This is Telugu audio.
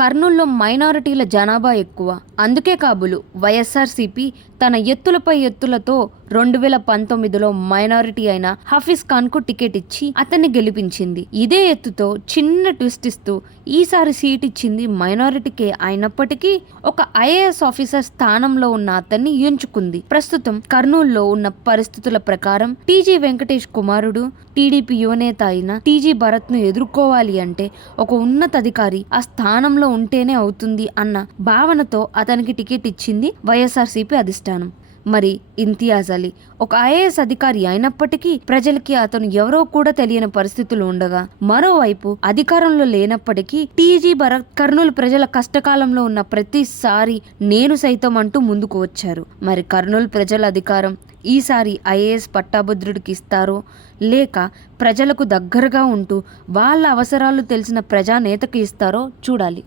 కర్నూలులో మైనారిటీల జనాభా ఎక్కువ. అందుకే కాబోలు వైఎస్ఆర్సీపీ తన ఎత్తులపై ఎత్తులతో 2019లో మైనారిటీ అయిన హఫీజ్ ఖాన్కు టికెట్ ఇచ్చి అతన్ని గెలిపించింది. ఇదే ఎత్తుతో చిన్న ట్విస్ట్ ఇస్తూ ఈసారి సీట్ ఇచ్చింది మైనారిటీకే అయినప్పటికీ ఒక ఐఏఎస్ ఆఫీసర్ స్థానంలో ఉన్న అతన్ని ఎంచుకుంది. ప్రస్తుతం కర్నూలులో ఉన్న పరిస్థితుల ప్రకారం టీజీ వెంకటేష్ కుమారుడు టీడీపీ యువనేత అయిన టీజీ భరత్ ను ఎదుర్కోవాలి అంటే ఒక ఉన్నతాధికారి ఆ స్థానంలో ఉంటేనే అవుతుంది అన్న భావనతో అతనికి టికెట్ ఇచ్చింది వైఎస్ఆర్సీపీ అధిష్టానం. మరి ఇంతియాజ్ అలీ ఒక ఐఏఎస్ అధికారి అయినప్పటికీ ప్రజలకి అతను ఎవరో కూడా తెలియని పరిస్థితులు ఉండగా, మరోవైపు అధికారంలో లేనప్పటికీ టీజీ భరత్ కర్నూలు ప్రజల కష్టకాలంలో ఉన్న ప్రతిసారి నేను సైతం అంటూ ముందుకు వచ్చారు. మరి కర్నూలు ప్రజల అధికారం ఈసారి ఐఏఎస్ పట్టాభద్రుడికి ఇస్తారో లేక ప్రజలకు దగ్గరగా ఉంటూ వాళ్ళ అవసరాలు తెలిసిన ప్రజానేతకు ఇస్తారో చూడాలి.